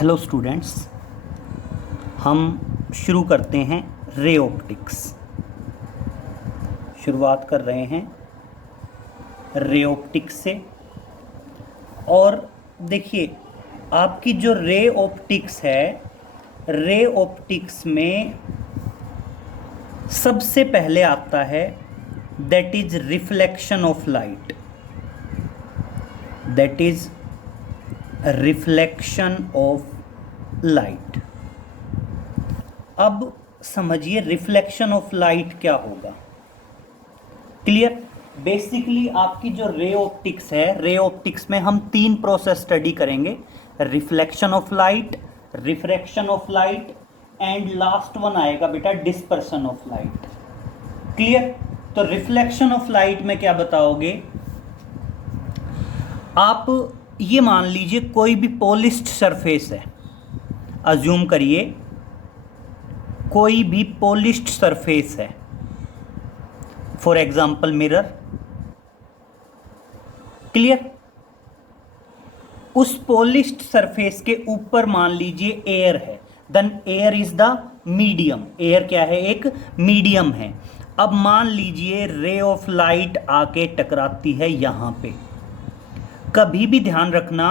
Hello students, हम शुरू करते हैं रे ऑप्टिक्स। शुरुआत कर रहे हैं रे ऑप्टिक्स से। और देखिए, आपकी जो रे ऑप्टिक्स है, रे ऑप्टिक्स में सबसे पहले आता है that is reflection of light. That is reflection of light. अब समझिए रिफ्लेक्शन ऑफ लाइट क्या होगा। क्लियर? बेसिकली आपकी जो रे ऑप्टिक्स है, रे ऑप्टिक्स में हम तीन प्रोसेस स्टडी करेंगे: reflection of light, refraction of light and last one आएगा बेटा डिस्पर्सन ऑफ लाइट। क्लियर? तो रिफ्लेक्शन ऑफ लाइट में क्या बताओगे आप? ये मान लीजिए कोई भी पॉलिश्ड सरफेस है, अज्यूम करिए कोई भी पॉलिश्ड सरफेस है, फॉर एग्जाम्पल मिरर। क्लियर? उस पॉलिश्ड सरफेस के ऊपर मान लीजिए एयर है, then air is the medium. Air क्या है? एक मीडियम है। अब मान लीजिए रे ऑफ लाइट आके टकराती है यहां पे। कभी भी ध्यान रखना,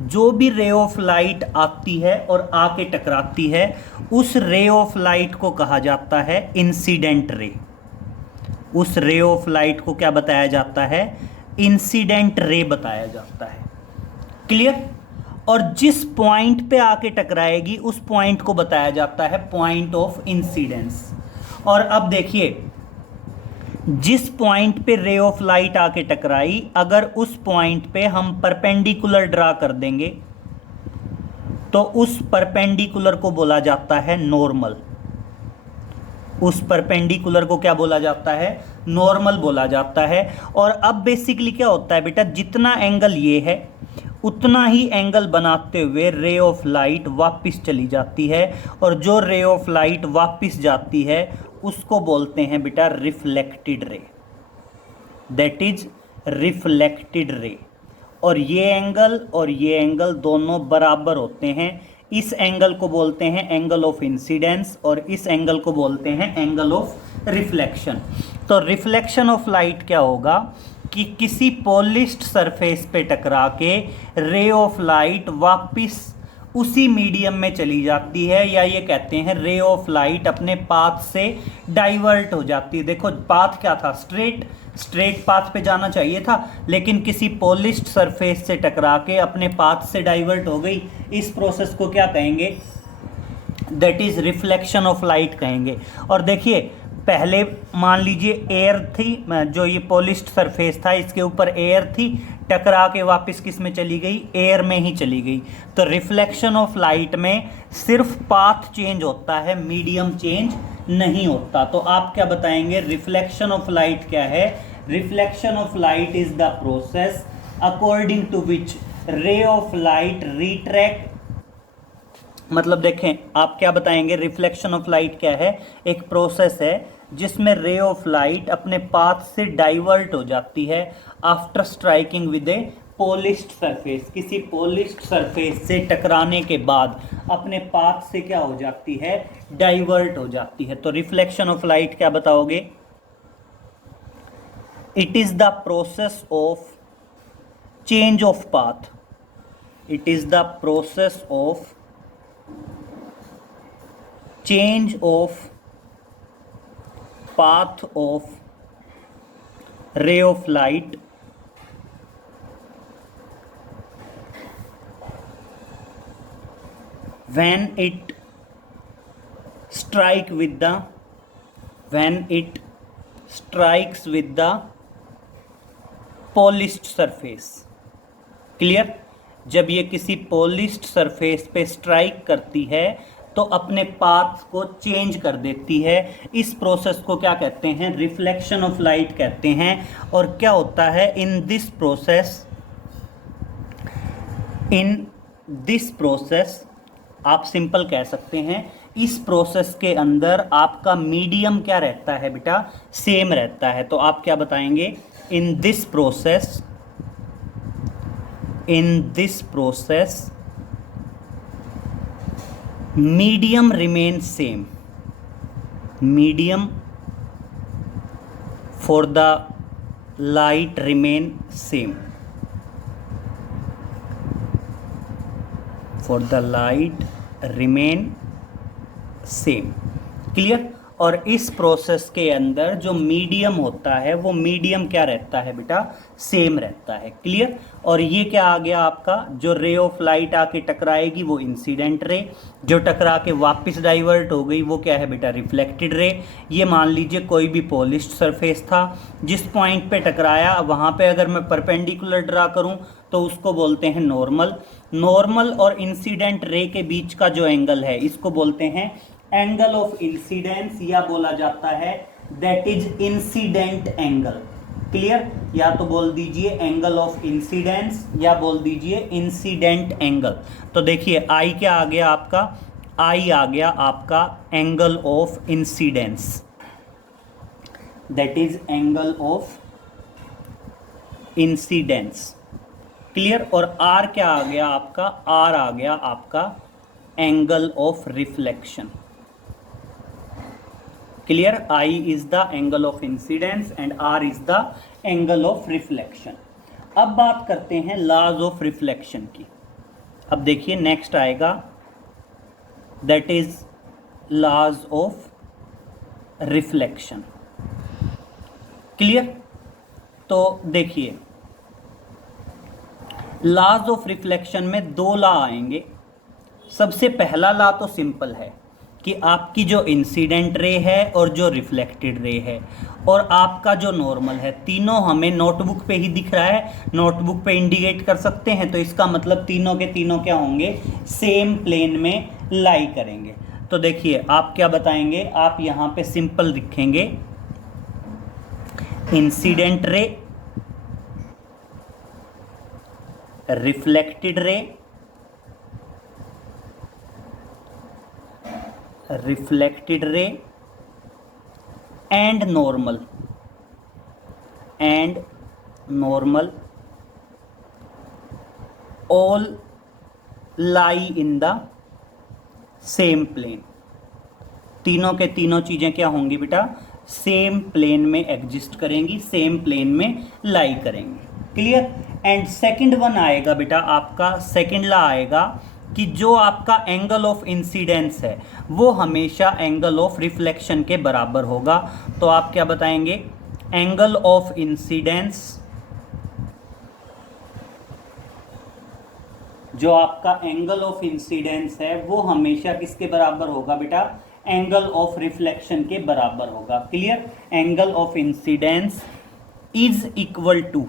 जो भी रे ऑफ लाइट आती है और आके टकराती है, उस रे ऑफ लाइट को कहा जाता है इंसिडेंट रे। उस रे ऑफ लाइट को क्या बताया जाता है? इंसिडेंट रे बताया जाता है। क्लियर? और जिस पॉइंट पे आके टकराएगी उस पॉइंट को बताया जाता है पॉइंट ऑफ इंसिडेंस। और अब देखिए, जिस पॉइंट पे रे ऑफ लाइट आके टकराई, अगर उस पॉइंट पे हम परपेंडिकुलर ड्रा कर देंगे तो उस परपेंडिकुलर को बोला जाता है नॉर्मल। उस परपेंडिकुलर को क्या बोला जाता है? नॉर्मल बोला जाता है। और अब बेसिकली क्या होता है बेटा, जितना एंगल ये है उतना ही एंगल बनाते हुए रे ऑफ लाइट वापस चली जाती है, और जो रे ऑफ लाइट वापस जाती है उसको बोलते हैं बेटा reflected ray. That is reflected ray. और ये एंगल दोनों बराबर होते हैं। इस एंगल को बोलते हैं एंगल ऑफ इंसिडेंस और इस एंगल को बोलते हैं एंगल ऑफ रिफ्लेक्शन। तो रिफ्लेक्शन ऑफ लाइट क्या होगा कि किसी पॉलिश्ड सरफेस पे टकरा के रे ऑफ लाइट वापस उसी मीडियम में चली जाती है, या ये कहते हैं रे ऑफ लाइट अपने पाथ से डाइवर्ट हो जाती है। देखो पाथ क्या था? स्ट्रेट पाथ पे जाना चाहिए था, लेकिन किसी पॉलिश्ड सरफेस से टकरा के अपने पाथ से डाइवर्ट हो गई। इस प्रोसेस को क्या कहेंगे? That is reflection of light कहेंगे। और देखिए, पहले मान लीजिए एयर थी, जो ये पॉलिश्ड सरफेस था इसके ऊपर एयर थी, टकरा के वापस किस में चली गई? एयर में ही चली गई। तो रिफ्लेक्शन ऑफ लाइट में सिर्फ पाथ चेंज होता है, मीडियम चेंज नहीं होता। तो आप क्या बताएंगे? रिफ्लेक्शन ऑफ लाइट क्या है? Reflection of light is the process according to which ray of light retract. मतलब देखें, आप क्या बताएंगे? रिफ्लेक्शन ऑफ लाइट क्या है? एक प्रोसेस है जिसमें रे ऑफ लाइट अपने पाथ से डाइवर्ट हो जाती है after striking with A polished surface. किसी पॉलिश्ड सरफेस से टकराने के बाद अपने पाथ से क्या हो जाती है? डाइवर्ट हो जाती है। तो रिफ्लेक्शन ऑफ लाइट क्या बताओगे? It is the process of change of path. It is the process of change of path of ray of light when it strikes with the polished surface। Clear? जब ये किसी polished surface पे strike करती है तो अपने path को change कर देती है। इस प्रोसेस को क्या कहते हैं? रिफ्लेक्शन ऑफ लाइट कहते हैं। और क्या होता है इन दिस प्रोसेस आप सिंपल कह सकते हैं, इस प्रोसेस के अंदर आपका मीडियम क्या रहता है बेटा? सेम रहता है। तो आप क्या बताएंगे? In this process medium remain same, medium for the light remain same, for the light remain same. Clear. और इस प्रोसेस के अंदर जो मीडियम होता है वो मीडियम क्या रहता है बेटा, सेम रहता है। क्लियर। और ये क्या आ गया आपका, जो रे ऑफ लाइट आके टकराएगी वो इंसिडेंट रे, जो टकरा के वापस डाइवर्ट हो गई वो क्या है बेटा, रिफ्लेक्टेड रे। ये मान लीजिए कोई भी पॉलिश्ड सरफेस था, जिस पॉइंट पे टकराया वहाँ पे अगर मैं परपेंडिकुलर ड्रा करूँ तो उसको बोलते हैं नॉर्मल। नॉर्मल और इंसिडेंट रे के बीच का जो एंगल है इसको बोलते हैं एंगल ऑफ इंसिडेंस, या बोला जाता है that is incident angle. Clear. या तो बोल दीजिए एंगल ऑफ इंसिडेंस या बोल दीजिए इंसिडेंट एंगल। तो देखिए आई क्या आ गया आपका, आई आ गया आपका angle of incidence, that is angle of incidence. Clear. और आर क्या आ गया आपका, आर आ गया आपका angle of reflection. Clear. I is the angle of incidence and R is the angle of reflection. अब बात करते हैं लॉज ऑफ रिफ्लेक्शन की। अब देखिए नेक्स्ट आएगा that is laws of reflection. Clear. तो देखिए लॉज ऑफ रिफ्लेक्शन में दो लॉ आएंगे। सबसे पहला लॉ तो सिंपल है कि आपकी जो इंसिडेंट रे है और जो रिफ्लेक्टेड रे है और आपका जो नॉर्मल है, तीनों हमें नोटबुक पे ही दिख रहा है, नोटबुक पे इंडिकेट कर सकते हैं, तो इसका मतलब तीनों के तीनों क्या होंगे, सेम प्लेन में लाई करेंगे। तो देखिए आप क्या बताएंगे, आप यहाँ पे सिंपल लिखेंगे incident ray, reflected ray, reflected ray and normal, and normal all lie in the same plane. तीनों के तीनों चीजें क्या होंगी बेटा, सेम प्लेन में एग्जिस्ट करेंगी, सेम प्लेन में लाई करेंगी। क्लियर। एंड सेकंड वन आएगा बेटा आपका, सेकंड ला आएगा कि जो आपका एंगल ऑफ इंसिडेंस है वो हमेशा एंगल ऑफ रिफ्लेक्शन के बराबर होगा। तो आप क्या बताएंगे, एंगल ऑफ इंसिडेंस, जो आपका एंगल ऑफ इंसिडेंस है वो हमेशा किसके बराबर होगा बेटा, एंगल ऑफ रिफ्लेक्शन के बराबर होगा। Clear. Angle of incidence is equal to,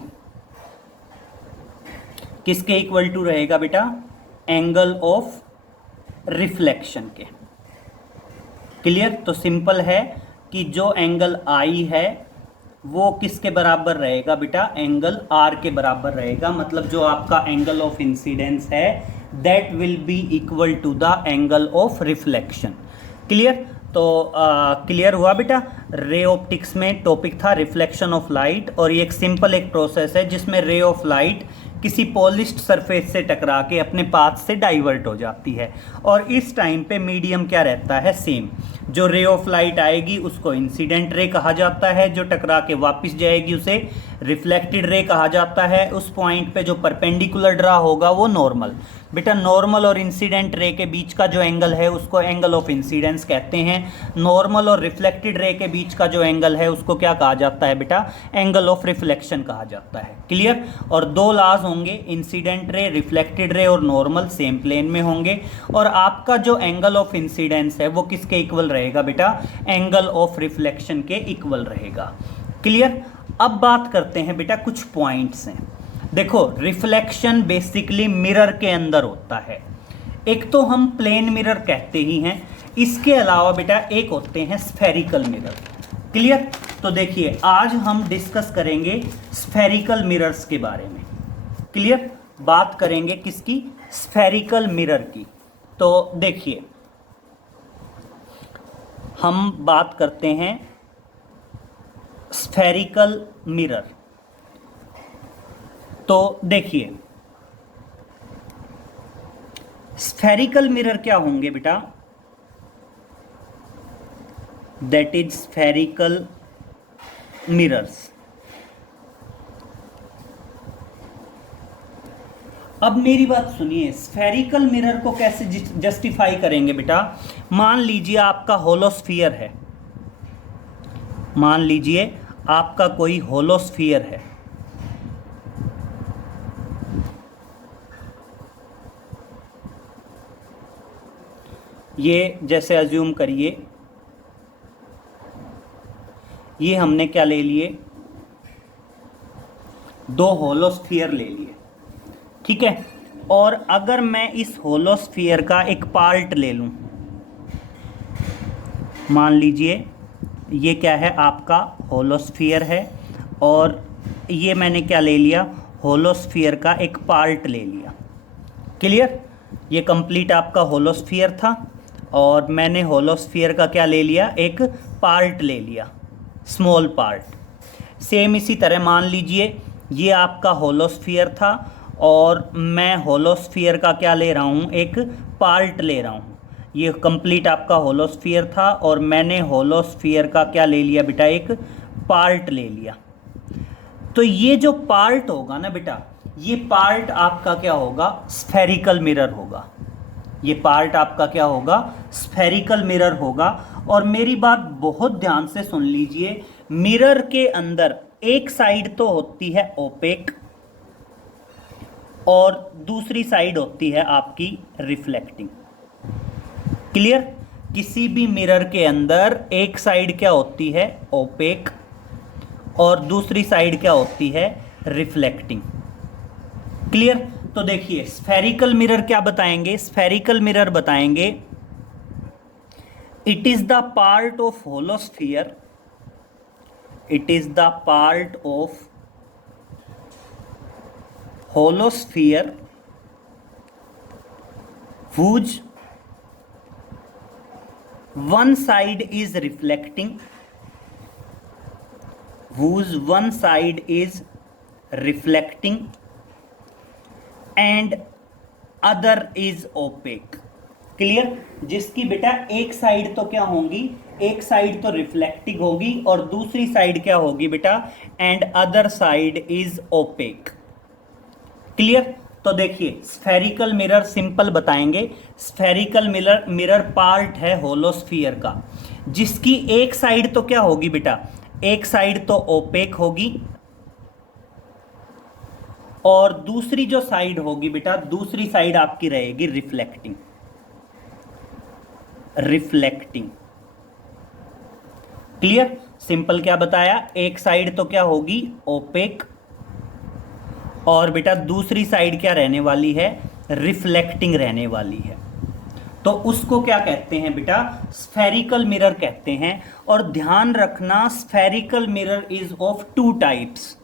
किसके इक्वल टू रहेगा बेटा, एंगल ऑफ रिफ्लेक्शन के। क्लियर। तो सिंपल है कि जो एंगल आई है वो किसके बराबर रहेगा बेटा, एंगल आर के बराबर रहेगा। मतलब जो आपका एंगल ऑफ इंसिडेंस है that will be equal to the angle of reflection. Clear. तो क्लियर हुआ बेटा। रे ऑप्टिक्स में टॉपिक था रिफ्लेक्शन ऑफ लाइट, और ये एक सिंपल एक प्रोसेस है जिसमें रे ऑफ लाइट किसी पॉलिश्ड सरफेस से टकरा के अपने पाथ से डाइवर्ट हो जाती है, और इस टाइम पे मीडियम क्या रहता है, सेम। जो रे ऑफ लाइट आएगी उसको इंसिडेंट रे कहा जाता है, जो टकरा के वापस जाएगी उसे रिफ्लेक्टेड रे कहा जाता है। उस पॉइंट पे जो परपेंडिकुलर ड्रा होगा वो नॉर्मल। बेटा नॉर्मल और इंसिडेंट रे के बीच का जो एंगल है उसको एंगल ऑफ इंसिडेंस कहते हैं। नॉर्मल और रिफ्लेक्टेड रे के बीच का जो एंगल है उसको क्या कहा जाता है बेटा, एंगल ऑफ रिफ्लेक्शन कहा जाता है। क्लियर। और दो लॉज होंगे, इंसिडेंट रे, रिफ्लेक्टेड रे और नॉर्मल सेम प्लेन में होंगे, और आपका जो एंगल ऑफ इंसिडेंस है वो किसके इक्वल रहेगा बेटा, एंगल ऑफ रिफ्लेक्शन के इक्वल रहेगा। क्लियर। अब बात करते हैं बेटा कुछ पॉइंट्स हैं। देखो रिफ्लेक्शन बेसिकली मिरर के अंदर होता है। एक तो हम प्लेन मिरर कहते ही हैं, इसके अलावा बेटा एक होते हैं स्फेरिकल मिरर। क्लियर। तो देखिए आज हम डिस्कस करेंगे स्फेरिकल मिरर्स के बारे में। क्लियर। बात करेंगे किसकी, स्फेरिकल मिरर की। तो देखिए हम बात करते हैं स्फेरिकल मिरर। तो देखिए स्फेरिकल मिरर क्या होंगे बेटा? That is spherical mirrors. अब मेरी बात सुनिए, स्फेरिकल मिरर को कैसे जस्टिफाई करेंगे बेटा? मान लीजिए आपका होलोस्फियर है, मान लीजिए आपका कोई होलोस्फियर है, ये जैसे अज्यूम करिए, ये हमने क्या ले लिए? दो होलोस्फियर ले लिए, ठीक है। और अगर मैं इस होलोस्फियर का एक पार्ट ले लूं, मान लीजिए ये क्या है? आपका होलोस्फियर है, और ये मैंने क्या ले लिया? होलोस्फियर का एक पार्ट ले लिया। क्लियर? ये कंप्लीट आपका होलोस्फियर था, और मैंने होलोस्फियर का क्या ले लिया? एक पार्ट ले लिया, स्मॉल पार्ट। सेम इसी तरह मान लीजिए ये आपका होलोस्फियर था, और मैं होलोस्फियर का क्या ले रहा हूँ? एक पार्ट ले रहा हूँ। ये कंप्लीट आपका होलोस्फियर था, और मैंने होलोस्फियर का क्या ले लिया बेटा? एक पार्ट ले लिया। तो ये जो पार्ट होगा ना बेटा, ये पार्ट आपका क्या होगा? स्फेरिकल मिरर होगा। ये पार्ट आपका क्या होगा? स्फेरिकल मिरर होगा। और मेरी बात बहुत ध्यान से सुन लीजिए, मिरर के अंदर एक साइड तो होती है ओपेक, और दूसरी साइड होती है आपकी रिफ्लेक्टिंग। क्लियर? किसी भी मिरर के अंदर एक साइड क्या होती है? ओपेक, और दूसरी साइड क्या होती है? रिफ्लेक्टिंग। क्लियर? तो देखिए, स्फेरिकल मिरर क्या बताएंगे? स्फेरिकल मिरर बताएंगे it is the part of hollow sphere, it is the part of hollow sphere whose one side is reflecting, whose one side is reflecting and other is opaque। Clear? जिसकी बेटा एक side तो क्या होगी? एक साइड तो reflecting होगी, और दूसरी साइड क्या होगी बेटा? And other side is opaque. Clear? तो देखिए, स्फेरिकल मिरर सिंपल बताएंगे। स्फेरिकल मिरर पार्ट है होलोस्फियर का, जिसकी एक साइड तो क्या होगी बेटा? एक साइड तो ओपेक होगी, और दूसरी जो साइड होगी बेटा, दूसरी साइड आपकी रहेगी रिफ्लेक्टिंग। रिफ्लेक्टिंग। क्लियर? सिंपल क्या बताया? एक साइड तो क्या होगी? ओपेक, और बेटा दूसरी साइड क्या रहने वाली है? रिफ्लेक्टिंग रहने वाली है। तो उसको क्या कहते हैं बेटा? स्फेरिकल मिरर कहते हैं। और ध्यान रखना, spherical mirror is of two types.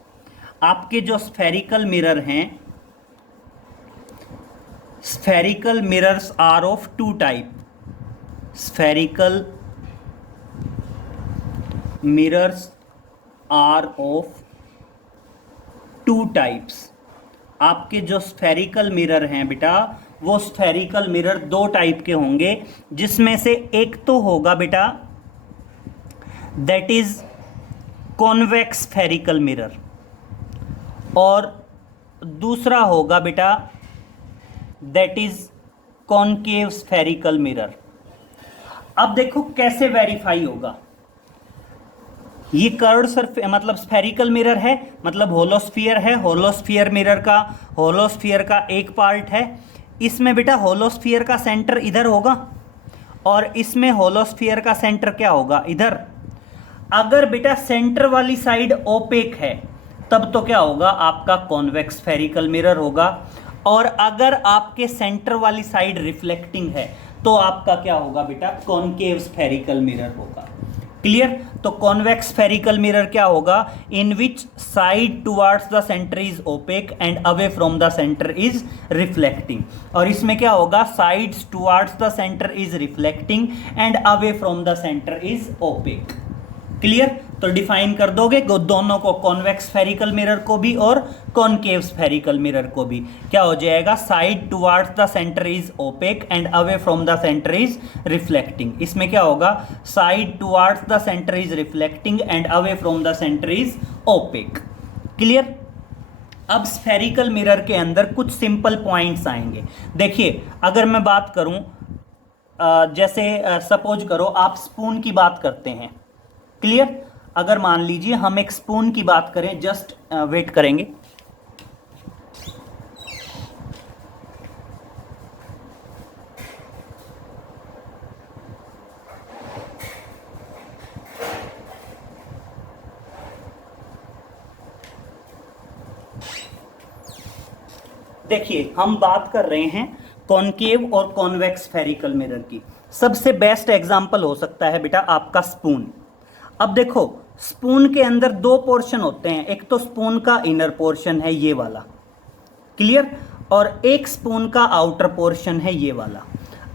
आपके जो स्फेरिकल मिरर हैं, spherical mirrors are of two type. Spherical mirrors are of two types. आपके जो स्फेरिकल मिरर हैं बेटा, वो स्फेरिकल मिरर दो टाइप के होंगे, जिसमें से एक तो होगा बेटा that is convex spherical mirror, और दूसरा होगा बेटा that is concave spherical mirror. अब देखो कैसे वेरीफाई होगा। ये कर्व्ड सरफेस मतलब स्फेरिकल मिरर है, मतलब होलोस्फियर है। होलोस्फियर का एक पार्ट है। इसमें बेटा होलोस्फियर का सेंटर इधर होगा, और इसमें होलोस्फियर का सेंटर क्या होगा? इधर। अगर बेटा सेंटर वाली साइड ओपेक है, तब तो क्या होगा? आपका कॉन्वेक्स स्फेरिकल मिरर होगा। और अगर आपके सेंटर वाली साइड रिफ्लेक्टिंग है, तो आपका क्या होगा बेटा? कॉनकेव स्फेरिकल मिरर होगा। क्लियर? तो कॉन्वेक्स स्फेरिकल मिरर क्या होगा? In which side towards the centre is opaque and away from the centre is reflecting. और इसमें क्या होगा? Sides towards the centre is reflecting and away from the centre is opaque. Clear? तो define कर दोगे दोनों को, कॉन्वेक्स स्फेरिकल मिरर को भी और कॉनकेव स्फेरिकल मिरर को भी। क्या हो जाएगा, side towards the centre is opaque and away from the centre is reflecting. इसमें क्या होगा, side towards the centre is reflecting and away from the centre is opaque. Clear. अब स्फेरिकल मिरर के अंदर कुछ सिंपल पॉइंट्स आएंगे। देखिए अगर मैं बात करूं, जैसे सपोज करो आप स्पून की बात करते हैं। क्लियर। अगर मान लीजिए हम एक स्पून की बात करें, जस्ट वेट करेंगे। देखिए हम बात कर रहे हैं कॉनकेव और कॉन्वेक्स स्फेरिकल मिरर की। सबसे बेस्ट एग्जांपल हो सकता है बेटा आपका स्पून। अब देखो स्पून के अंदर दो पोर्शन होते हैं, एक तो स्पून का इनर पोर्शन है ये वाला, क्लियर, और एक स्पून का आउटर पोर्शन है ये वाला।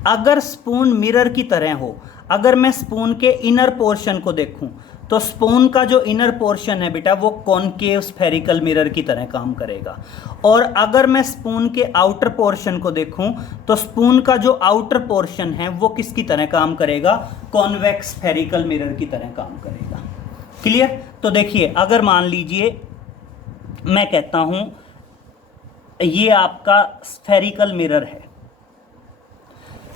अगर स्पून मिरर की तरह हो, अगर मैं स्पून के इनर पोर्शन को देखूं तो स्पून का जो इनर पोर्शन है बेटा वो कॉनकेव स्फेरिकल मिरर की तरह काम करेगा, और अगर मैं स्पून के आउटर पोर्शन को देखूं तो स्पून का जो आउटर पोर्शन है वो किसकी तरह काम करेगा, कॉन्वेक्स स्फेरिकल मिरर की तरह काम करेगा। क्लियर। तो देखिए अगर मान लीजिए मैं कहता हूं ये आपका स्फेरिकल मिरर है,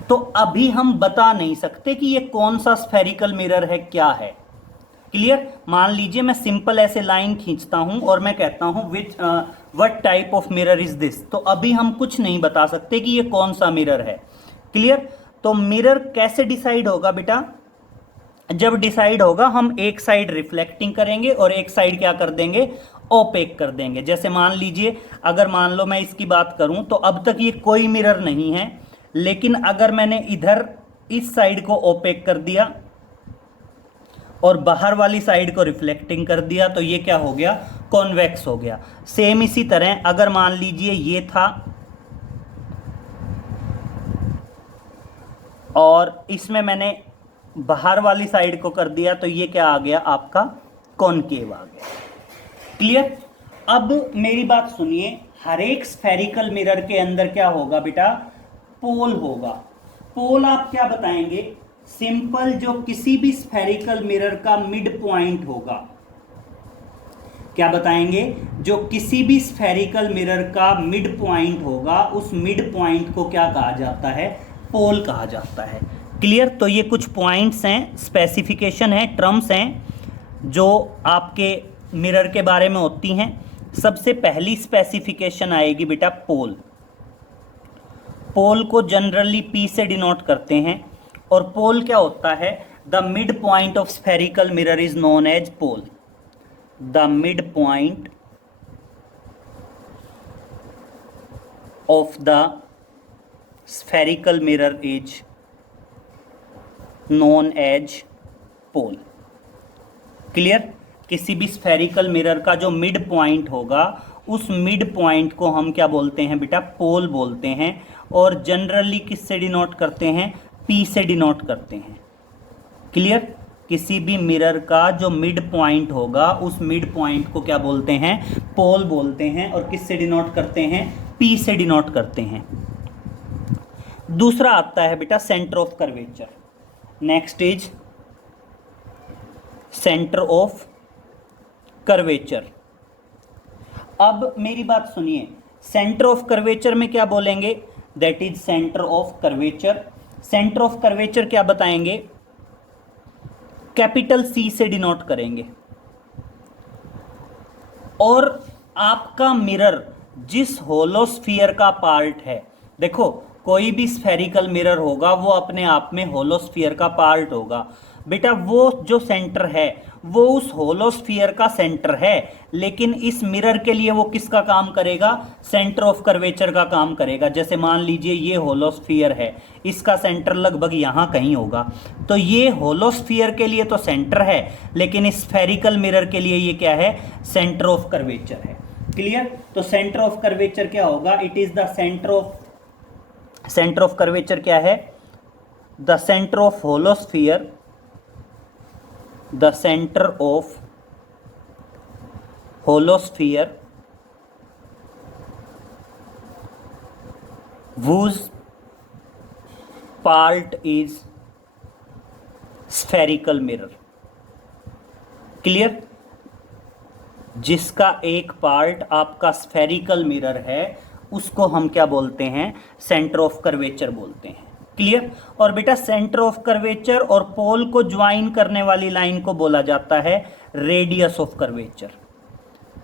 तो अभी हम बता नहीं सकते कि ये कौन सा स्फेरिकल मिरर है, क्या है। क्लियर। मान लीजिए मैं सिंपल ऐसे लाइन खींचता हूं और मैं कहता हूं what type of mirror is this, तो अभी हम कुछ नहीं बता सकते कि ये कौन सा मिरर है। क्लियर। तो मिरर कैसे डिसाइड होगा बेटा, जब डिसाइड होगा हम एक साइड रिफ्लेक्टिंग करेंगे और एक साइड क्या कर देंगे, ओपेक कर देंगे। जैसे मान लीजिए अगर मान लो मैं इसकी बात करूं तो अब तक ये कोई मिरर नहीं है, लेकिन अगर मैंने इधर इस साइड को ओपेक कर दिया और बाहर वाली साइड को रिफ्लेक्टिंग कर दिया तो ये क्या हो गया, कॉन्वेक्स हो गया। सेम इसी तरह अगर मान लीजिए ये था और इसमें मैंने बाहर वाली साइड को कर दिया तो ये क्या आ गया, आपका कॉनकेव आ गया। क्लियर। अब मेरी बात सुनिए, हर एक स्फेरिकल मिरर के अंदर क्या होगा बेटा, पोल होगा। पोल आप क्या बताएंगे, सिंपल जो किसी भी स्फेरिकल मिरर का मिड पॉइंट होगा। क्या बताएंगे, जो किसी भी स्फेरिकल मिरर का मिड पॉइंट होगा उस मिड पॉइंट को क्या कहा जाता है, पोल कहा जाता है। क्लियर। तो ये कुछ पॉइंट्स हैं, स्पेसिफिकेशन है, टर्म्स हैं जो आपके मिरर के बारे में होती हैं। सबसे पहली स्पेसिफिकेशन आएगी बेटा पोल। पोल को जनरली पी से डिनोट करते हैं, और पोल क्या होता है, the mid point of spherical mirror is known as pole. The mid point of the spherical mirror is known as pole. Clear. किसी भी स्फेरिकल मिरर का जो मिड पॉइंट होगा उस मिड पॉइंट को हम क्या बोलते हैं बेटा, पोल बोलते हैं, और जनरली किससे डिनोट करते हैं, पी से डिनोट करते हैं। क्लियर। किसी भी मिरर का जो मिड पॉइंट होगा उस मिड पॉइंट को क्या बोलते हैं, पोल बोलते हैं, और किससे डिनोट करते हैं, पी से डिनोट करते हैं। दूसरा आता है बेटा centre of curvature. Next is centre of curvature. अब मेरी बात सुनिए, सेंटर ऑफ कर्वेचर में क्या बोलेंगे, that is centre of curvature. Centre of curvature क्या बताएंगे, कैपिटल सी से डिनोट करेंगे। और आपका मिरर जिस होलोस्फीयर का पार्ट है, देखो कोई भी स्फेरिकल मिरर होगा वो अपने आप में होलोस्फीयर का पार्ट होगा बेटा। वो जो सेंटर है वो उस होलोस्फीयर का सेंटर है, लेकिन इस मिरर के लिए वो किसका काम करेगा, सेंटर ऑफ कर्वेचर का काम करेगा। जैसे मान लीजिए ये होलोस्फीयर है, इसका सेंटर लगभग यहाँ कहीं होगा, तो ये होलोस्फीयर के लिए तो सेंटर है, लेकिन इस स्फेरिकल मिरर के लिए ये क्या है, सेंटर ऑफ कर्वेचर है। क्लियर। तो सेंटर ऑफ कर्वेचर क्या होगा, it is the centre of curvature क्या है, the centre of holosphere, the centre of holosphere whose part is spherical mirror। Clear? जिसका एक पार्ट आपका स्फेरिकल मिरर है उसको हम क्या बोलते हैं? सेंटर ऑफ कर्वेचर बोलते हैं। क्लियर? और बेटा सेंटर ऑफ कर्वेचर और पोल को ज्वाइन करने वाली लाइन को बोला जाता है radius of curvature.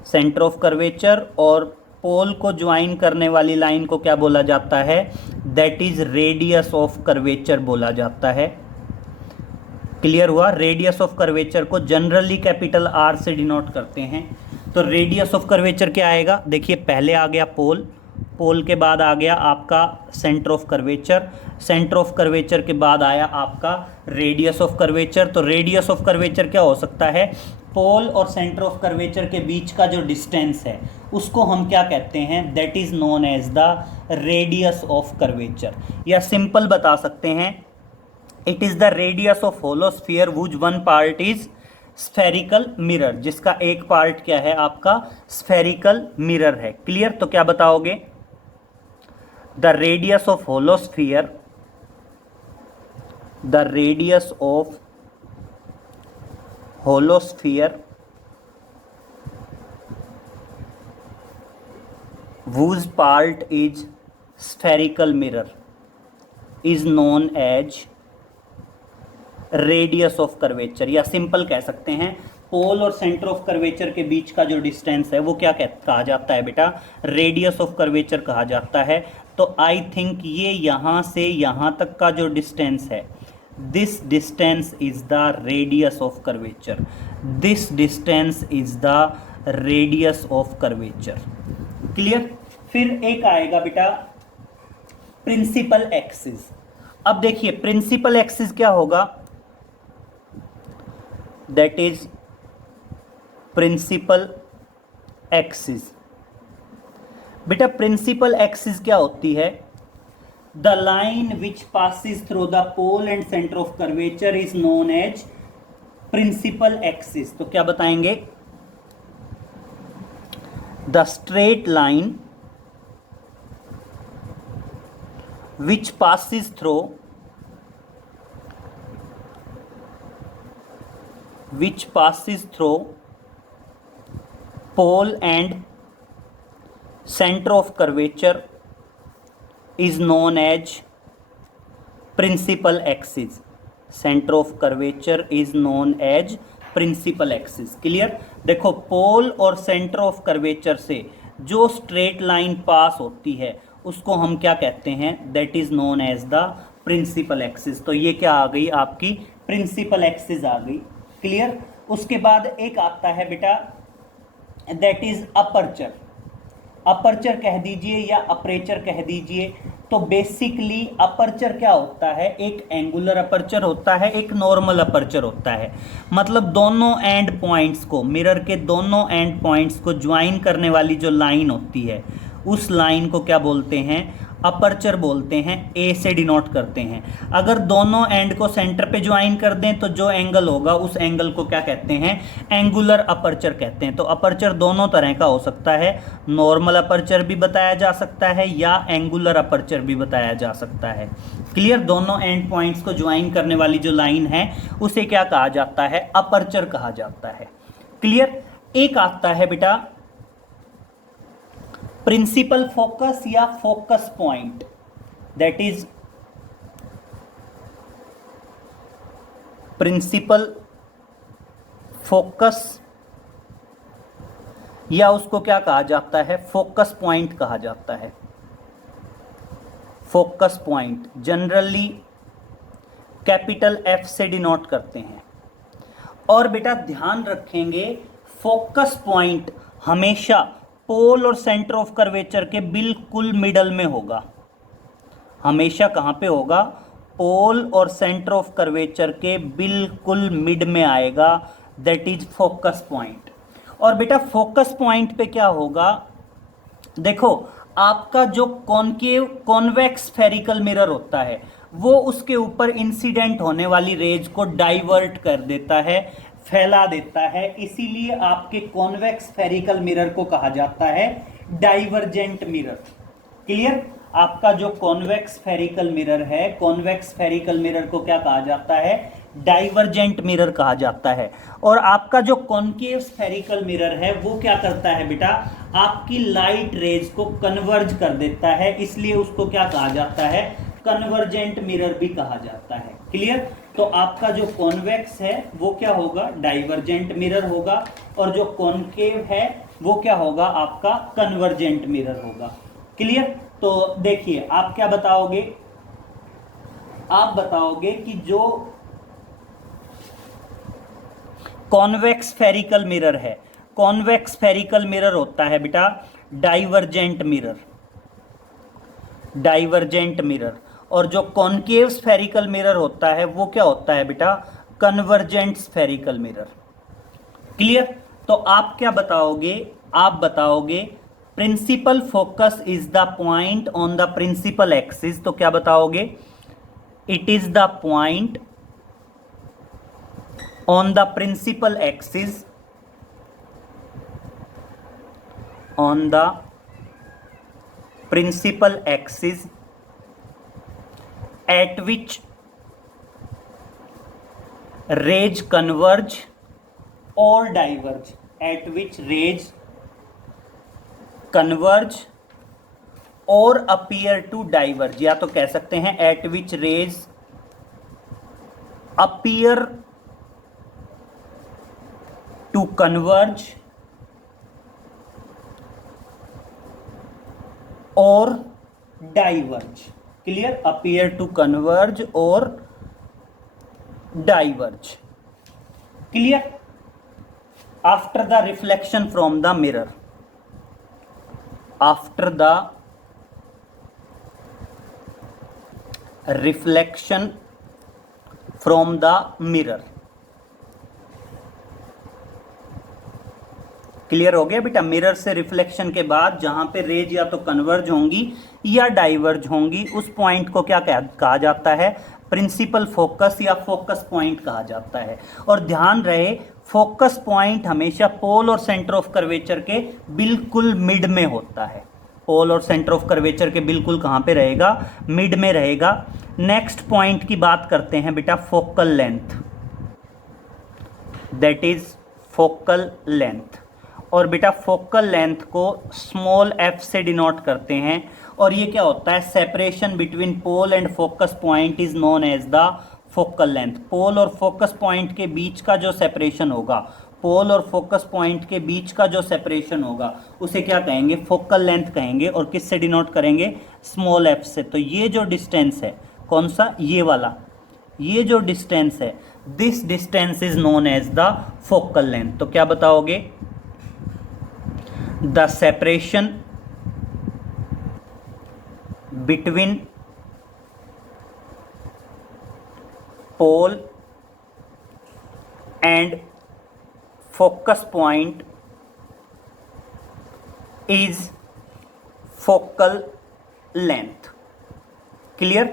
Centre of curvature और पोल को ज्वाइन करने वाली लाइन को क्या बोला जाता है? That is radius of curvature बोला जाता है। क्लियर हुआ? रेडियस ऑफ कर्वेचर को जनरली कैपिटल आर से डिनोट करते हैं। तो रेडियस ऑफ कर्वेचर क्या आएगा? देखिए पहले आ गया पोल, पोल के बाद आ गया आपका centre of curvature, centre of curvature के बाद आया आपका रेडियस ऑफ कर्वेचर। तो रेडियस ऑफ कर्वेचर क्या हो सकता है? पोल और सेंटर ऑफ कर्वेचर के बीच का जो डिस्टेंस है उसको हम क्या कहते हैं? That is known as the radius of curvature. या सिंपल बता सकते हैं, it is the radius of holosphere which one part is spherical mirror, जिसका एक पार्ट क्या है? आपका स्फेरिकल मिरर है। क्लियर? तो क्या बताओगे? The radius of holosphere, the radius of holosphere whose part is spherical mirror is known as radius of curvature. या सिंपल कह सकते हैं पोल और सेंटर ऑफ कर्वेचर के बीच का जो डिस्टेंस है वो क्या कहा जाता है बेटा? रेडियस ऑफ कर्वेचर कहा जाता है। तो आई थिंक ये यहाँ से यहाँ तक का जो डिस्टेंस है, this distance is the radius of curvature, this distance is the radius of curvature. Clear? फिर एक आएगा बेटा प्रिंसिपल एक्सिस। अब देखिए प्रिंसिपल एक्सिस क्या होगा? That is principal axis. बेटा प्रिंसिपल एक्सिस क्या होती है? The line which passes through the pole and centre of curvature is known as principal axis. तो क्या बताएंगे? The straight line which passes through pole and center of curvature is known as principal axis। center of curvature is known as principal axis। Clear? देखो पोल और centre of curvature से जो straight line पास होती है उसको हम क्या कहते हैं? That is known as the principal axis. तो ये क्या आ गई? आपकी प्रिंसिपल एक्सिस आ गई। क्लियर? उसके बाद एक आता है बेटा दैट इज अपर्चर। अपर्चर कह दीजिए या अपर्चर कह दीजिए। तो बेसिकली अपर्चर क्या होता है? एक एंगुलर अपर्चर होता है, एक नॉर्मल अपर्चर होता है। मतलब दोनों एंड पॉइंट्स को, मिरर के दोनों एंड पॉइंट्स को ज्वाइन करने वाली जो लाइन होती है उस लाइन को क्या बोलते हैं? अपर्चर बोलते हैं। ए से डिनोट करते हैं। अगर दोनों एंड को सेंटर पे ज्वाइन कर दें तो जो एंगल होगा उस एंगल को क्या कहते हैं? एंगुलर अपर्चर कहते हैं। तो अपर्चर दोनों तरह का हो सकता है, नॉर्मल अपर्चर भी बताया जा सकता है या एंगुलर अपर्चर भी बताया जा सकता है। क्लियर? दोनों एंड पॉइंट्स को ज्वाइन करने वाली जो लाइन है उसे क्या कहा जाता है? अपर्चर कहा जाता है। क्लियर? एक आता है बेटा प्रिंसिपल फोकस या focus point. That is principal focus या उसको क्या कहा जाता है? फोकस पॉइंट कहा जाता है। Focus point generally capital F से डिनोट करते हैं। और बेटा ध्यान रखेंगे फोकस पॉइंट हमेशा पोल और सेंटर ऑफ कर्वेचर के बिल्कुल मिडल में होगा। हमेशा कहाँ पे होगा? पोल और सेंटर ऑफ कर्वेचर के बिल्कुल मिड में आएगा। That is focus point. और बेटा फोकस पॉइंट पे क्या होगा? देखो आपका जो कॉनकेव कॉन्वेक्स स्फेरिकल मिरर होता है वो उसके ऊपर इंसिडेंट होने वाली रेज को डाइवर्ट कर देता है फैला देता है, इसीलिए आपके कॉन्वेक्स स्फेरिकल मिरर को कहा जाता है डाइवर्जेंट मिरर। क्लियर? आपका जो कॉन्वेक्स स्फेरिकल मिरर है, कॉन्वेक्स स्फेरिकल मिरर को क्या कहा जाता है? डाइवर्जेंट मिरर कहा जाता है। और आपका जो कॉन्केव स्फेरिकल मिरर है वो क्या करता है बेटा? आपकी लाइट रेज को कन्वर्ज कर देता है, इसलिए उसको क्या कहा जाता है? कन्वर्जेंट मिरर भी कहा जाता है। क्लियर? तो आपका जो कॉन्वेक्स है वो क्या होगा? डाइवर्जेंट मिरर होगा, और जो कॉन्केव है वो क्या होगा? आपका कन्वर्जेंट मिरर होगा। क्लियर? तो देखिए, आप क्या बताओगे? आप बताओगे कि जो कॉन्वेक्स स्फेरिकल मिरर है, कॉन्वेक्स स्फेरिकल मिरर होता है बेटा डाइवर्जेंट मिरर, डाइवर्जेंट मिरर। और जो कॉन्केव स्फेरिकल मिरर होता है वो क्या होता है बेटा? Convergent spherical mirror. क्लियर? तो आप क्या बताओगे? आप बताओगे principal focus is the point on the principal axis. तो क्या बताओगे? It is the point on the principal axis, on the principal axis at which rays converge or diverge, at which rays converge or appear to diverge, या तो कह सकते हैं at which rays appear to converge or diverge। Clear? Appear to converge और diverge. Clear? After the reflection from the mirror, after the reflection from the mirror. Clear हो गया बेटा? Mirror से रिफ्लेक्शन के बाद जहां पे रेज या तो कन्वर्ज होंगी या डाइवर्ज होंगी, उस पॉइंट को क्या कहा जाता है? प्रिंसिपल फोकस या फोकस पॉइंट कहा जाता है। और ध्यान रहे, फोकस पॉइंट हमेशा पोल और सेंटर ऑफ कर्वेचर के बिल्कुल मिड में होता है। पोल और सेंटर ऑफ कर्वेचर के बिल्कुल कहां पे रहेगा? मिड में रहेगा। नेक्स्ट पॉइंट की बात करते हैं बेटा, focal length, that is focal length. और बेटा फोकल लेंथ को स्मॉल f से डिनोट करते हैं, और ये क्या होता है? Separation between pole and focus point is known as the focal length. Pole और फोकस पॉइंट के बीच का जो सेपरेशन होगा, पोल और फोकस पॉइंट के बीच का जो सेपरेशन होगा, उसे क्या कहेंगे? फोकल लेंथ कहेंगे। और किस से डिनोट करेंगे? स्मॉल f से। तो ये जो डिस्टेंस है, कौन सा? ये वाला, ये जो डिस्टेंस है, this distance is known as the focal length. तो क्या बताओगे? The separation between pole and focus point is focal length। Clear?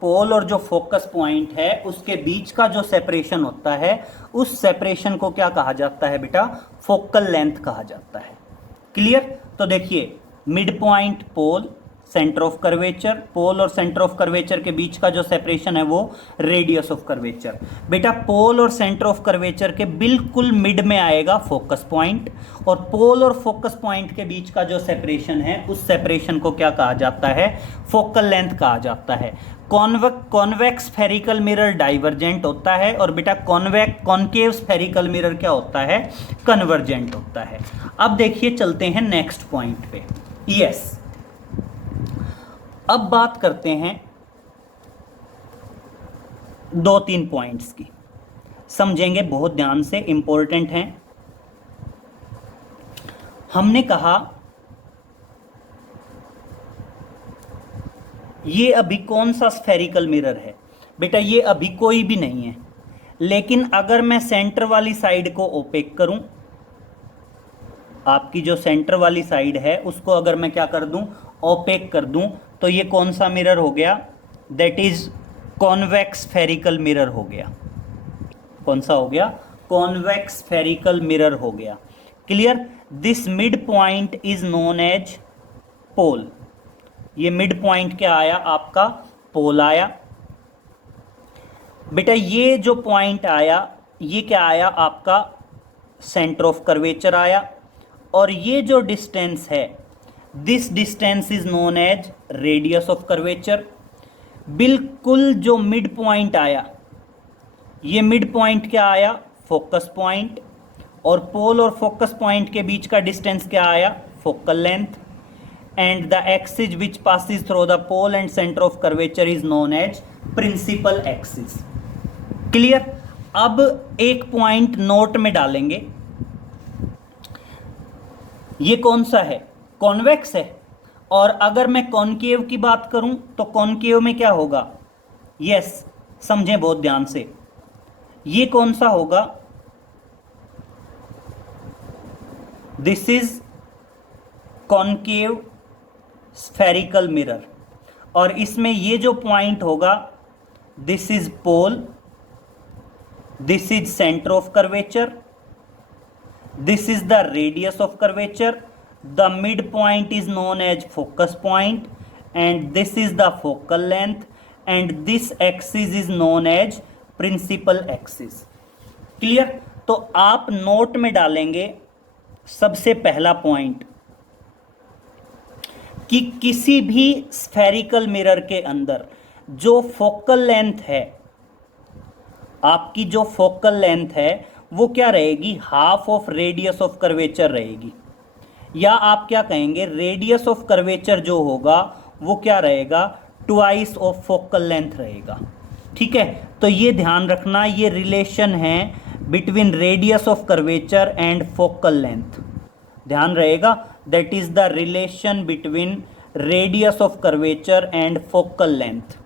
Pole और जो फोकस पॉइंट है उसके बीच का जो सेपरेशन होता है, उस सेपरेशन को क्या कहा जाता है बेटा? फोकल लेंथ कहा जाता है। क्लियर? तो देखिए, mid point pole, centre of curvature, pole और सेंटर ऑफ कर्वेचर के बीच का जो सेपरेशन है वो रेडियस ऑफ कर्वेचर। बेटा पोल और सेंटर ऑफ कर्वेचर के बिल्कुल मिड में आएगा फोकस पॉइंट, और पोल और फोकस पॉइंट के बीच का जो सेपरेशन है उस सेपरेशन को क्या कहा जाता है? फोकल लेंथ कहा जाता है। कॉन्वेक्स स्फेरिकल मिरर डाइवर्जेंट होता है, और बेटा कॉन्केव स्फेरिकल मिरर क्या होता है? कन्वर्जेंट होता है। अब देखिए, चलते हैं नेक्स्ट पॉइंट पे। यस, अब बात करते हैं 2-3 पॉइंट्स की, समझेंगे बहुत ध्यान से, इंपॉर्टेंट हैं। हमने कहा ये अभी कौन सा स्फेरिकल मिरर है? बेटा ये अभी कोई भी नहीं है, लेकिन अगर मैं सेंटर वाली साइड को ओपेक करूं, आपकी जो सेंटर वाली साइड है उसको अगर मैं क्या कर दूं? ओपेक कर दूं, तो ये कौन सा मिरर हो गया? That is convex spherical mirror हो गया। कौन सा हो गया? कॉन्वेक्स स्फेरिकल मिरर हो गया। Clear. This mid point is known as pole. ये मिड पॉइंट क्या आया आपका? पोल आया। बेटा ये जो पॉइंट आया ये क्या आया आपका? सेंटर ऑफ कर्वेचर आया। और ये जो डिस्टेंस है, this distance is known as radius of curvature. बिल्कुल जो मिड पॉइंट आया, ये मिड पॉइंट क्या आया? Focus point. और पोल और फोकस पॉइंट के बीच का डिस्टेंस क्या आया? Focal length. And the axis which passes through the pole and centre of curvature is known as principal axis. Clear. अब एक पॉइंट नोट में डालेंगे, ये कौन सा है? कॉन्वेक्स है। और अगर मैं कॉनकेव की बात करूं तो कॉनकेव में क्या होगा? यस, समझें बहुत ध्यान से, ये कौन सा होगा? This is concave spherical mirror. और इसमें ये जो पॉइंट होगा, this is pole, this is centre of curvature, this is the radius of curvature, the midpoint is known as focus point, and this is the focal length, and this axis is known as principal axis। Clear. तो आप note में डालेंगे सबसे पहला point कि किसी भी spherical mirror के अंदर जो फोकल लेंथ है, आपकी जो फोकल लेंथ है वो क्या रहेगी? Half of radius of curvature रहेगी। या आप क्या कहेंगे? रेडियस ऑफ कर्वेचर जो होगा वो क्या रहेगा? ट्वाइस ऑफ फोकल लेंथ रहेगा। ठीक है, तो ये ध्यान रखना, ये रिलेशन है between radius of curvature and focal length. ध्यान रहेगा, that is the relation between radius of curvature and focal length.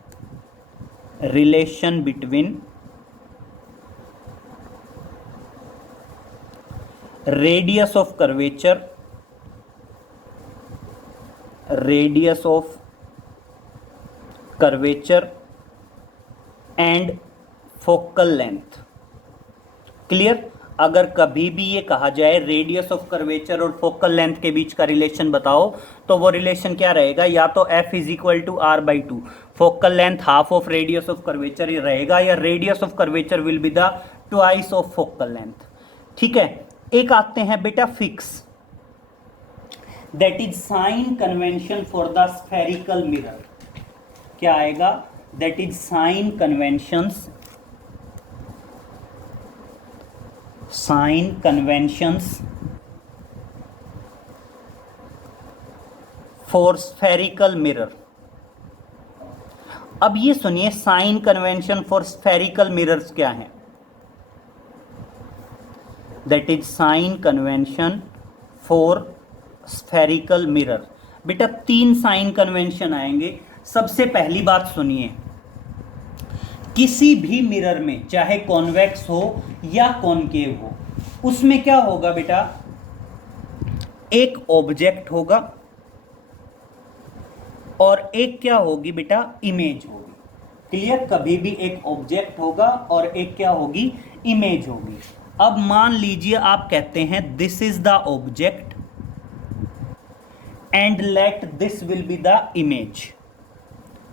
Relation between radius of curvature and focal length। Clear. अगर कभी भी ये कहा जाए रेडियस ऑफ कर्वेचर और फोकल लेंथ के बीच का रिलेशन बताओ, तो वो रिलेशन क्या रहेगा? या तो F is equal to R/2, focal length half of radius of curvature रहेगा, या radius of curvature will be the twice of focal length. ठीक है। एक आते हैं बेटा fix, that is sign convention for the spherical mirror. क्या आएगा? That is sign conventions for spherical mirror. अब ये सुनिए, sign convention for spherical mirrors क्या है? That is sign convention for spherical mirror. बेटा 3 साइन कन्वेंशन आएंगे। सबसे पहली बात सुनिए, किसी भी मिरर में चाहे कॉन्वेक्स हो या कॉनकेव हो, उसमें क्या होगा बेटा? एक ऑब्जेक्ट होगा और एक क्या होगी बेटा? इमेज होगी। क्लियर। कभी भी एक ऑब्जेक्ट होगा और एक क्या होगी? इमेज होगी। अब मान लीजिए आप कहते हैं this is the object and let this will be the image.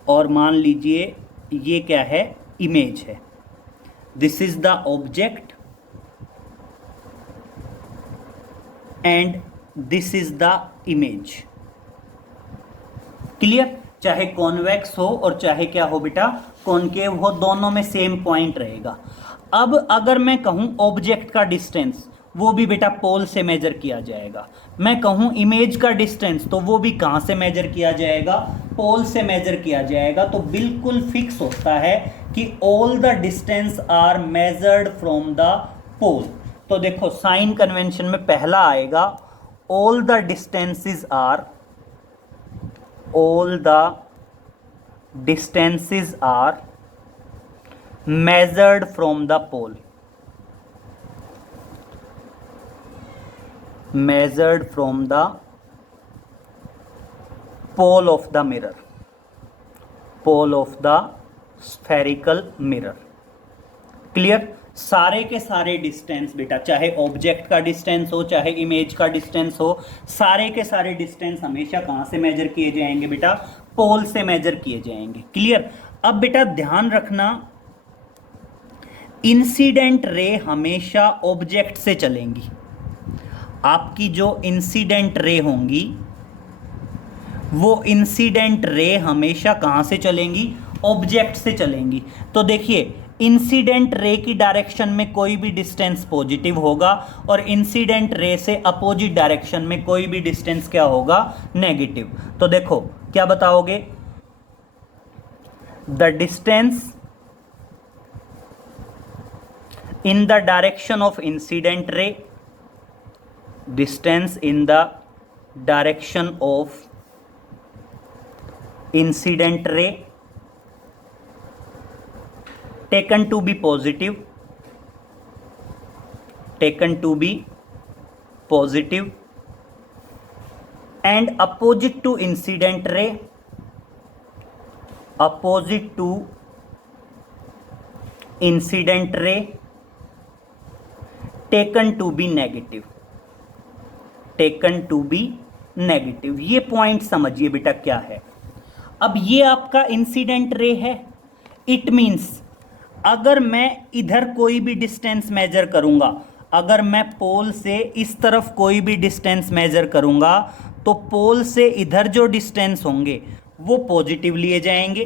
और मान लीजिए ये क्या है? इमेज है। This is the object and this is the image. Clear. चाहे कॉन्वेक्स हो और चाहे क्या हो बेटा? कॉनकेव हो, दोनों में सेम पॉइंट रहेगा। अब अगर मैं कहूं ऑब्जेक्ट का डिस्टेंस, वो भी बेटा पोल से मेजर किया जाएगा। मैं कहूं इमेज का डिस्टेंस, तो वो भी कहां से मेजर किया जाएगा? पोल से मेजर किया जाएगा। तो बिल्कुल फिक्स होता है कि all the distance are measured from the pole. तो देखो साइन कन्वेंशन में पहला आएगा all the distances are measured from the pole। measured from the pole of the mirror, pole of the spherical mirror। Clear. सारे के सारे distance बेटा, चाहे ऑब्जेक्ट का डिस्टेंस हो चाहे इमेज का डिस्टेंस हो, सारे के सारे डिस्टेंस हमेशा कहाँ से मेजर किए जाएंगे बेटा, पोल से मेजर किए जाएंगे। क्लियर। अब बेटा ध्यान रखना, इंसिडेंट रे हमेशा ऑब्जेक्ट से चलेंगी। आपकी जो इंसिडेंट रे होंगी वो इंसिडेंट रे हमेशा कहां से चलेंगी, ऑब्जेक्ट से चलेंगी। तो देखिए इंसिडेंट रे की डायरेक्शन में कोई भी डिस्टेंस पॉजिटिव होगा और इंसिडेंट रे से अपोजिट डायरेक्शन में कोई भी डिस्टेंस क्या होगा, नेगेटिव। तो देखो क्या बताओगे, the distance in the direction of incident ray, distance in the direction of incident ray taken to be positive, taken to be positive and opposite to incident ray, opposite to incident ray taken to be negative, taken to be negative। ये point समझिए बेटा क्या है। अब ये आपका incident ray है, it means अगर मैं इधर कोई भी डिस्टेंस मेजर करूंगा, अगर मैं पोल से इस तरफ कोई भी डिस्टेंस मेजर करूंगा तो पोल से इधर जो डिस्टेंस होंगे वो पॉजिटिव लिए जाएंगे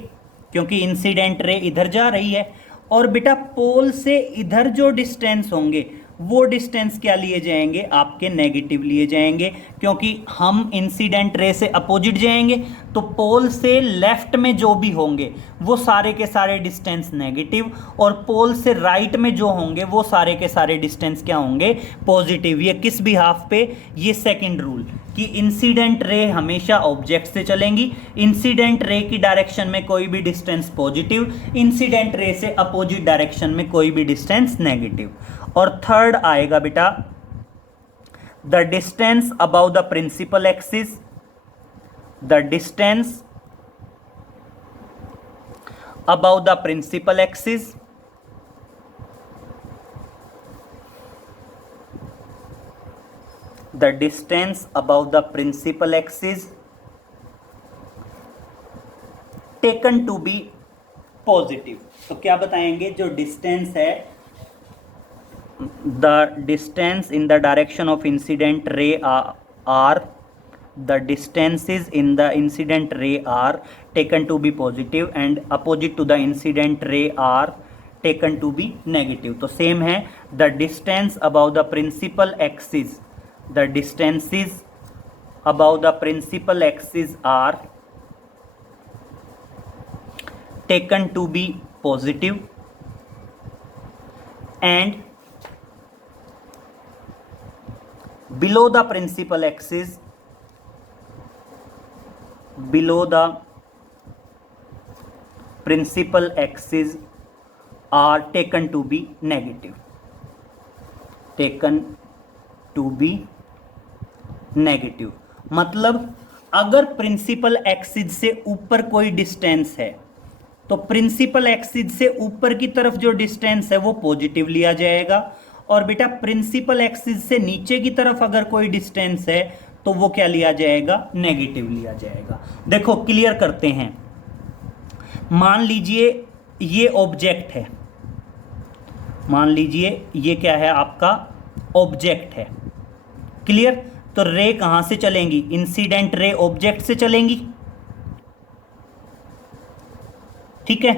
क्योंकि इंसिडेंट रे इधर जा रही है, और बेटा पोल से इधर जो डिस्टेंस होंगे वो डिस्टेंस क्या लिए जाएंगे, आपके नेगेटिव लिए जाएंगे क्योंकि हम इंसिडेंट रे से अपोजिट जाएंगे। तो पोल से लेफ्ट में जो भी होंगे वो सारे के सारे डिस्टेंस नेगेटिव, और पोल से राइट में जो होंगे वो सारे के सारे डिस्टेंस क्या होंगे, पॉजिटिव। ये किस बिहाफ पे, ये सेकंड रूल कि इंसिडेंट रे हमेशा ऑब्जेक्ट से चलेंगी, इंसिडेंट रे की डायरेक्शन में कोई भी डिस्टेंस पॉजिटिव, इंसिडेंट रे से अपोजिट डायरेक्शन में कोई भी डिस्टेंस नेगेटिव। और थर्ड आएगा बेटा the distance above the principal axis, the distance above the principal axis, the distance above the principal axis taken to be positive। तो क्या बताएंगे, जो डिस्टेंस है, the distance in the direction of incident ray are the distances in the incident ray are taken to be positive and opposite to the incident ray are taken to be negative। तो same है, the distance above the principal axis, the distances above the principal axis are taken to be positive and below the principal axis, below the principal axis are taken to be negative, taken to be negative। मतलब अगर principal axis से ऊपर कोई distance है तो principal axis से ऊपर की तरफ जो डिस्टेंस है वो पॉजिटिव लिया जाएगा, और बेटा प्रिंसिपल एक्सिस से नीचे की तरफ अगर कोई डिस्टेंस है तो वो क्या लिया जाएगा, नेगेटिव लिया जाएगा। देखो क्लियर करते हैं, मान लीजिए ये ऑब्जेक्ट है, मान लीजिए ये क्या है, आपका ऑब्जेक्ट है। क्लियर। तो रे कहां से चलेंगी, इंसिडेंट रे ऑब्जेक्ट से चलेंगी। ठीक है,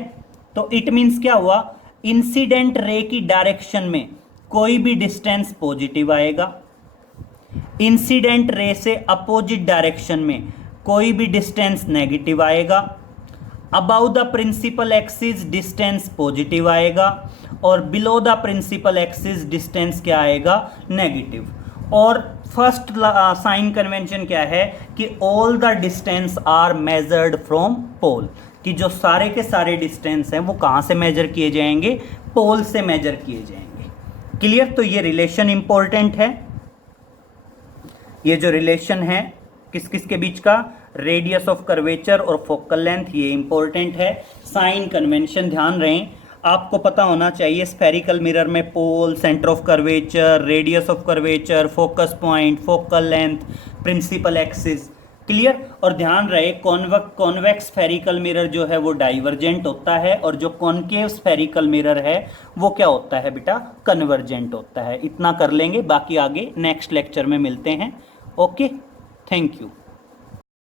तो इट मींस क्या हुआ, इंसिडेंट रे की डायरेक्शन में कोई भी डिस्टेंस पॉजिटिव आएगा, इंसिडेंट रे से अपोजिट डायरेक्शन में कोई भी डिस्टेंस नेगेटिव आएगा, above the principal axis distance positive आएगा, और below the principal axis distance क्या आएगा, नेगेटिव। और फर्स्ट साइन कन्वेंशन क्या है कि all the distance are measured from pole, कि जो सारे के सारे डिस्टेंस हैं वो कहाँ से मेजर किए जाएंगे, पोल से मेजर किए जाएंगे। क्लियर। तो ये रिलेशन इंपॉर्टेंट है, ये जो रिलेशन है किस किस के बीच का, रेडियस ऑफ कर्वेचर और फोकल लेंथ, ये इंपॉर्टेंट है। साइन कन्वेंशन ध्यान रहे, आपको पता होना चाहिए स्फेरिकल मिरर में pole, centre of curvature, radius of curvature, focus point, focal length, principal axis. Clear. और ध्यान रहे कॉन्वेक्स स्फेरिकल मिरर जो है वो डाइवर्जेंट होता है, और जो कॉनकेव स्फेरिकल मिरर है वो क्या होता है बेटा, कन्वर्जेंट होता है। इतना कर लेंगे, बाकी आगे नेक्स्ट लेक्चर में मिलते हैं। Okay, thank you.